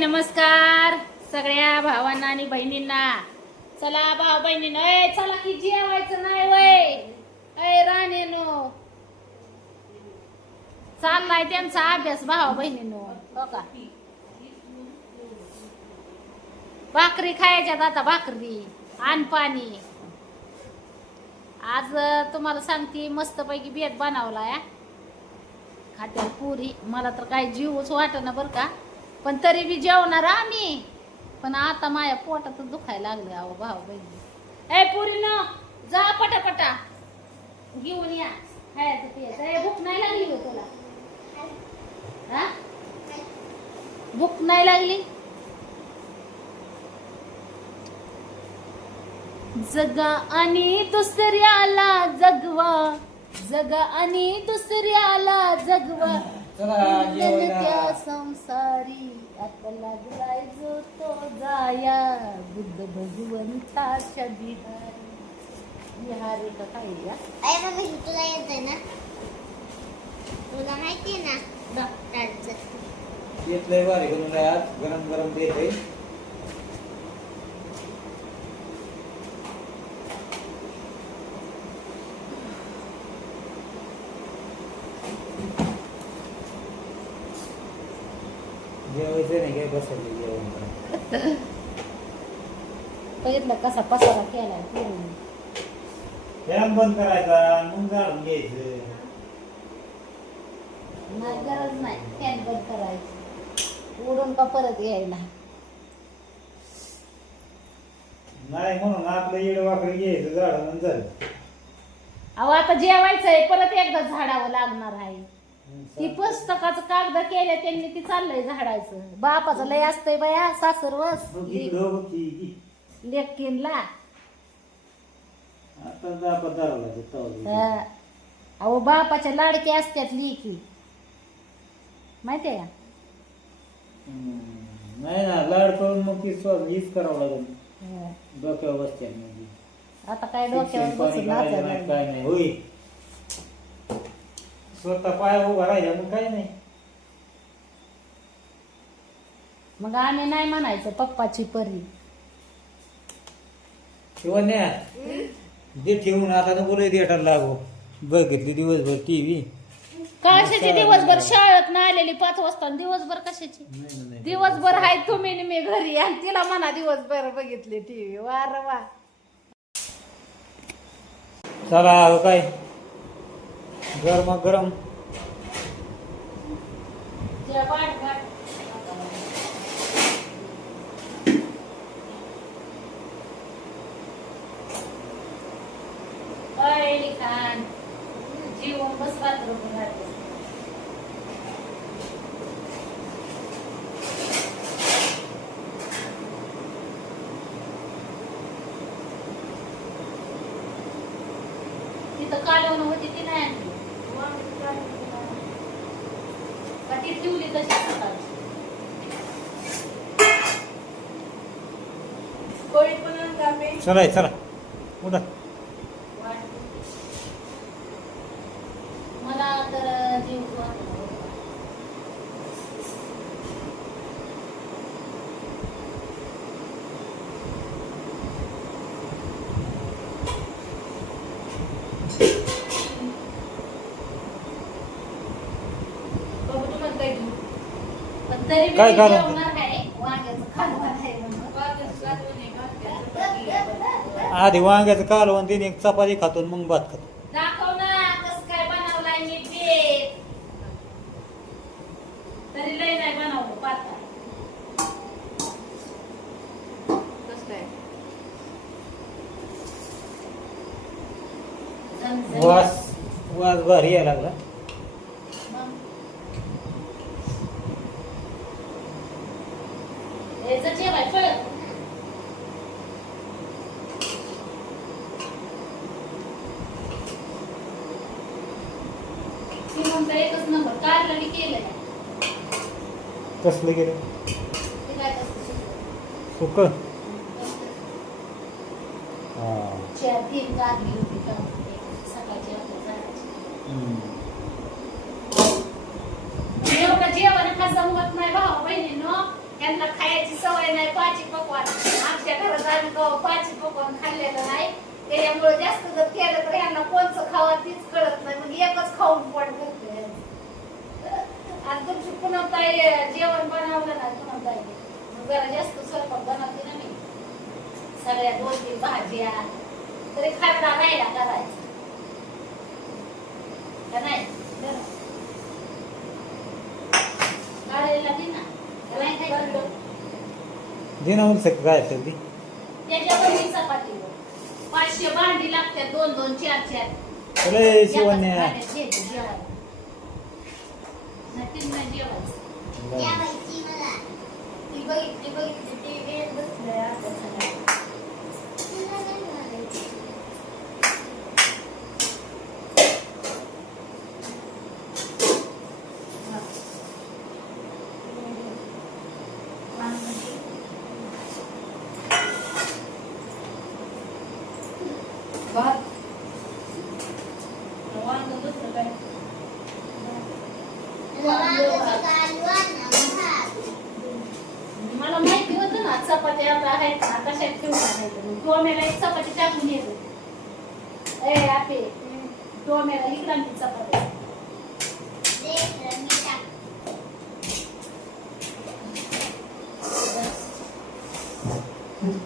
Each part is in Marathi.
नमस्कार सगळ्या भावांना आणि बहिणींना. चला भाव बहिणीनं अय चला की जेवायचं नाही वय. राणे राणीनो. चाललाय त्यांचा अभ्यास भावा बहिणीनो. हो का? भाकरी खायच्यात आता भाकरी आण पाणी. आज तुम्हाला सांगते मस्तपैकी बेत बनवलाय. खात्याला पुरी. मला तर काही जीवच वाटेना बरं का. पण तरी बी जेवणार आम्ही पण आता माझ्या पोटातच दुखायला लागले अहो भाऊ बहिणी. ए पुरी न जा पटापटा. घेऊन या. खायचं पियाचं ए भूक नाही लागली हो तुला? हा? भूक नाही लागली? जगा आणि दुसऱ्याला जगवा. जगा आणि दुसऱ्याला जगवा. त्या संसारी आता लागलाय जो तो जाया बुद्ध भगवंताच्या बिहारी. बिहारी का काय या? अरे मम्मी तुला येत ना? तुला माहिती ना? डॉक्टरचं. येतलंय बारी करून आज. गरम गरम देत आहे बघितलं कसा पसारा पूर्ण. फॅन बंद करायचा मग जाळून घ्यायचं. नाही गरज नाही. फॅन बंद करायची. उडून का परत यायला? नाही म्हणून आपलं येड वाकडी घ्यायचं झाडं झालं. अहो आता जेवायचंय परत एकदा झाडावं लागणार आहे. ती पुस्तकाचं कागद केले त्यांनी ती चाललंय झाडायचं. बापाचं लय असतंय बया सासरवस. लेकीनला. आता दाराला हा. अहो बापाच्या लाडके असतात लेकी. माहितीये का? हम्म. नाही ना लाड करून मग ती स्व हीच करावं लागेल. हा. डोक्यावर बसते आता काय डोक्यावर पाणी बसून नाही, काय नाही. होय. स्वतः पाय उभा राहिला मग काय नाही. मग आम्ही नाही म्हणायचं पप्पाची परी. किंवा नाही जे ठेवून आता नको लय देटाला लागो. बघितली दिवसभर टीव्ही कशाची दिवसभर? शाळेत ना आलेली पाच वाजता. आणि दिवसभर कशाची? दिवसभर आहे तुम्ही आणि मी घरी. आणि तिला म्हणा दिवसभर बघितले टीव्ही वार वा. चला काय? गरम गरम खान जीवन बस तिथं कालवण होती ती नाही? तशी चला चला. उठा. मला तर जीव वाटतो. बाबा, तू म्हणताय तू. पण तरी बी काय कारण? आधी वांग्याचं कालवण तिने एक चपाती खातो मग भात खातो. दाखव ना कसं काय बनवलाय मी बेत तरी लय नाही बनवलं पातळ झणझणीत. वास वास भारी यायला लागला मग. याचं जेवाय पळत ती म्हणतं एकच नंबर. केलंय कसलं ते काय सुचलं. सुक? हा. चार तीन कारली होती का? सकाळची आपल्या झाडाची हम्म. एवढं जेवण खास जमत नाही भाऊ बहिणीनं. त्यांना आम्ही कवा पाची पकवान खाल्लेलं नाही. त्याच्यामुळे जास्त जर केलं तर यांना कोणचं खावा तीच कळत नाही. मग एकच खाऊन पोट भरते आणि तुमची पुन्हा ताई जेवण बनवलं ना पुन्हा ताई जरा जास्त स्वयंपाक बनवते ना मी. सगळ्या दोन तीन भाज्या. तरी खायला राहिला करायचा. का नाही. काढायला दे ना. काय करतो? दिनावर सगळं काय असेल ती. त्याच्यावर ही चपातीवर पाचशे भांडी लागतात दोन दोन चार चार तुला एकाच शिवण्या भांड्यात नाही जेवायचं जेवायची मला ती बघितली बघितली ती बसलंय आता सगळं. तुला नाही म्हणायचं. हा. वांगी. भात वांग दुसरं काय वांग्याचं कालवण आणि भात. मला पाच चपात्या आता आहेत ना कशात ठेवून नाही तर एक चपाती टाकून येतो ए आपे टोम्याला इकडं चपाती दे इकडं मी टाक.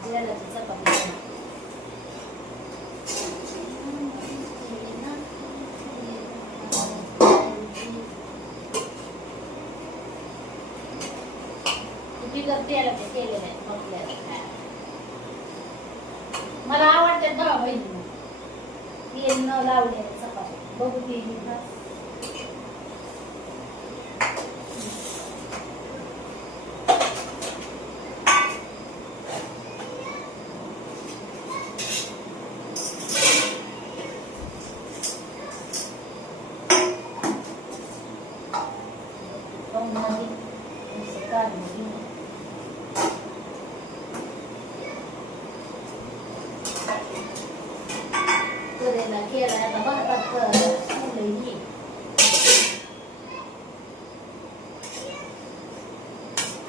तेलाची चपाती बिगर केले केलेले मला आवडतात भाऊ बहिणी न लावले चपाती बघू ती मी खास. खाऊन नाही. नुसतं काढून घेऊन. करेला केला आता ही.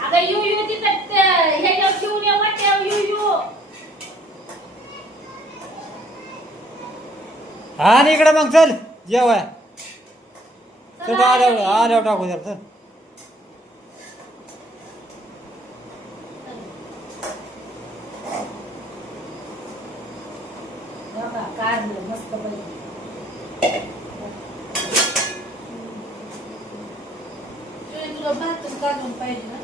अगं यू यू तिथं त्या- ह्याच्यावर ठेवून ये वाट्यावर यू यू. आणि इकडे मग चल. जेवाय. चल. आल्यावर आल्यावर टाकू जर चल बघा, काढलं मस्त पैकी. तुला भातच काढून पाहिजे ना?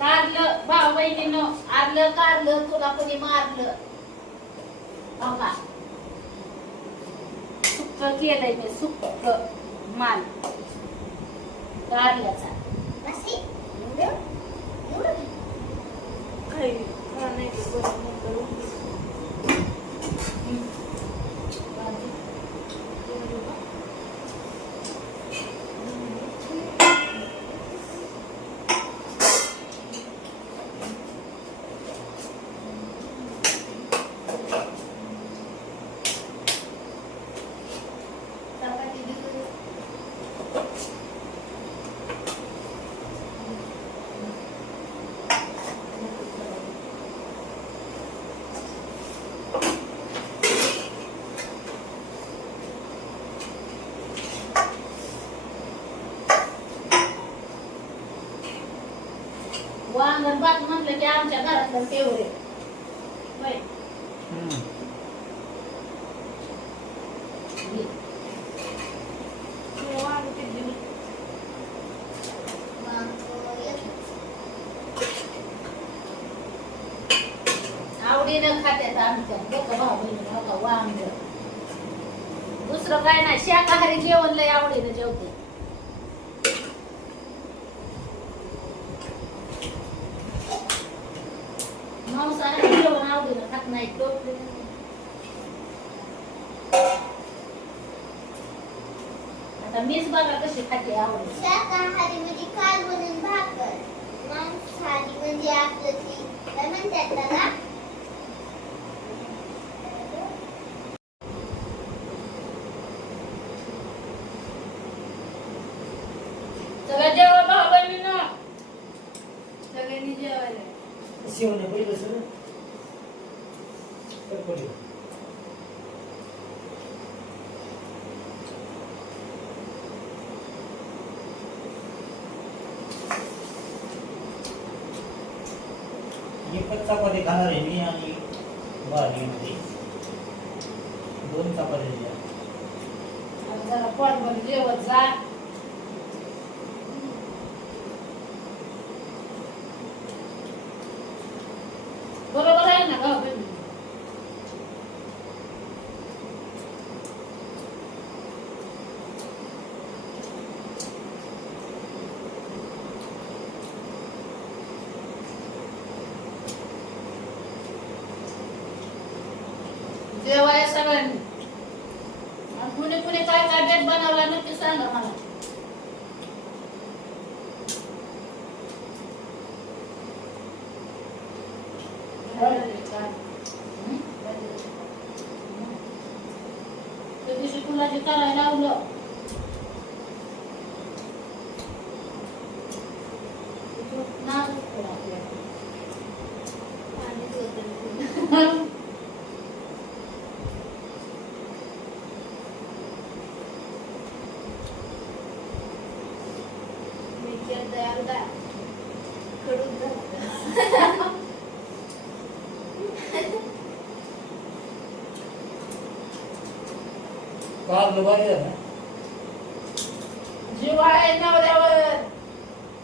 कारलं भाऊ बहिणीनं आरलं कारलं तुला कोणी मारलं. हो का सुक्क केलंय मी सुक्क माल. कारल्याचा बसी? एवढं? एवढं? चपाती दिली. वांगण की आमच्या घरातलं फेवरेट. आवडीनं खात्यात आमच्या. लोक भाऊ बहिणी बघा वांग. दुसरं काय नाही. शाकाहारी जेवण लय आवडीनं जेवते मांसाहारी जेवण खात नाही टोपले आता मीच बघा कशी खाते आवडीनं शाकाहारी म्हणजे कालवण आणि भाकर. मांसाहारी म्हणजे आपलं ती. काय म्हणतात त्याला? चला जेव्हा भाऊ बहिणी सगळ्यांनी जेवायला. शिवणे पहिलं सर खाणार आहे मी आणि भाजीमध्ये दोन चपात्या द्या. आता जरा पोटभर जेवत जा बरोबर आहे ना गाव बहिणी जेवाय सगळ्यांनी आणि कुणी कुणी काय काय बेट बनवला नक्की सांगा मला हं? त्या दिवशी तुला जे करायला लावलं ते तू नादच केला आपल्याला. पाणी होतं. कडून ना? जीव आहे नवऱ्यावर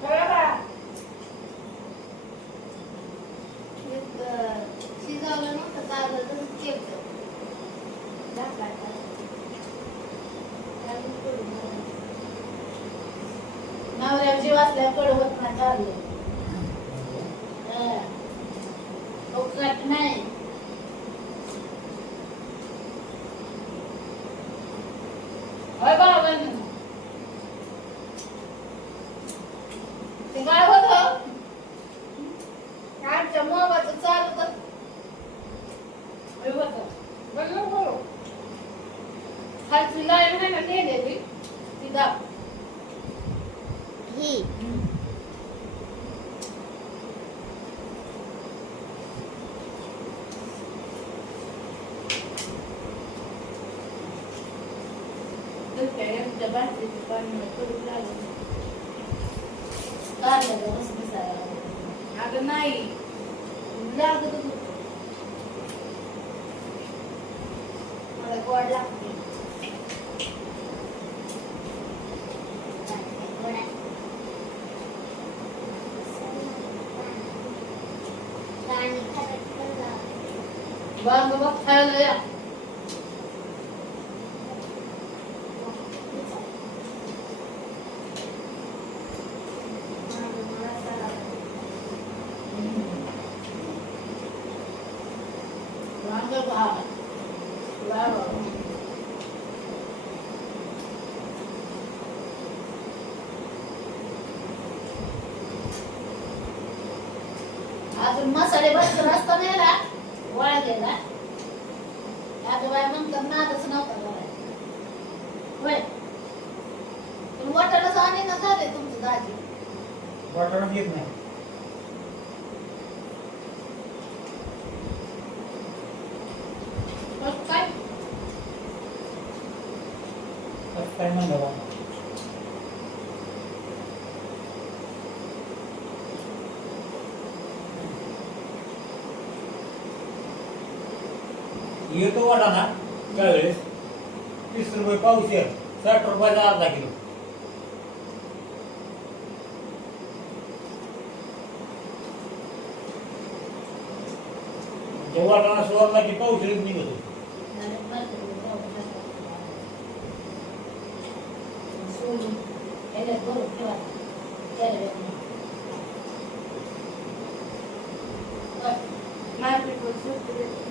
कळलं का? एक, अं, शिजवलं नव्हतं चाललं तसंच केलं. झाकायचं. त्यातून कडून झालं. जीव असल्यावर कडवत नाही चाललं फुकट नाही. होय बरोबर ना? ते काय होत? आमच्या मोबाचं चालू होय होतं. बघ खालची लाईन आहे ना नेलेली ती दाब. วางกระบอกแทนเลยอ่ะวางกระบอกแล้ว ಅದು ಮಸಾಲೆ ಬಸ್ ರಸ್ತಾನೇ ಇಲ್ಲ वाळलेला आता बाय म्हणतात नादच नव्हता होय. पण वाटायलाच आणि ना झाले तुमचं दाजी. वाटाणा येत नाही मग काय असं काय म्हणलं बा येतो वाटाणा त्यावेळेस तीस रुपये पावशेर साठ रुपयाचा अर्धा किलो. जे वाटाणा सोडला की पावशेरीत निघतो मार्केट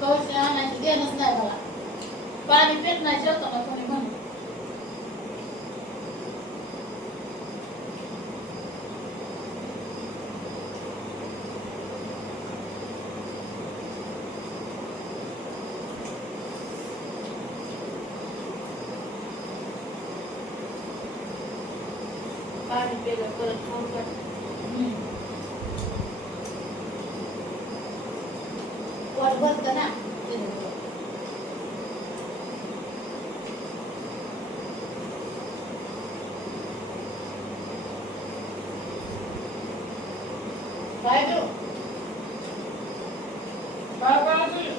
कवशी आणायची देणंच नाही मला. पाणी पित पाणी पिलं परत खाऊ वाटतं. पोट भरतं ना त्याच्यामुळं. काय देऊ काय काय देऊ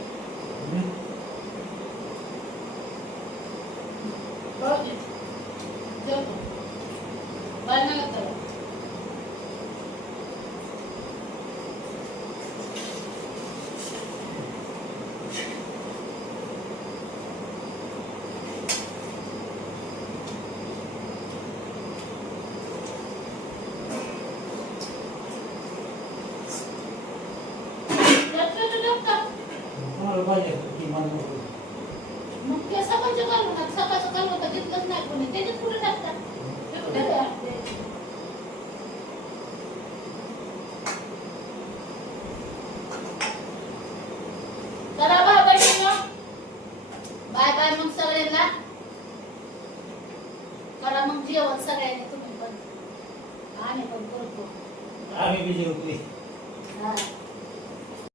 भाऊजी, जेव मग. बाय नाही लागत त्याला. डॉक्टर तर डॉक्टर. कोणाला पाहिजे किमान. मग ते सकाळचं घालून टाक. सकाळचं घालून तर घेतलंच नाही कोणी त्याच्यात कुठे टाकतात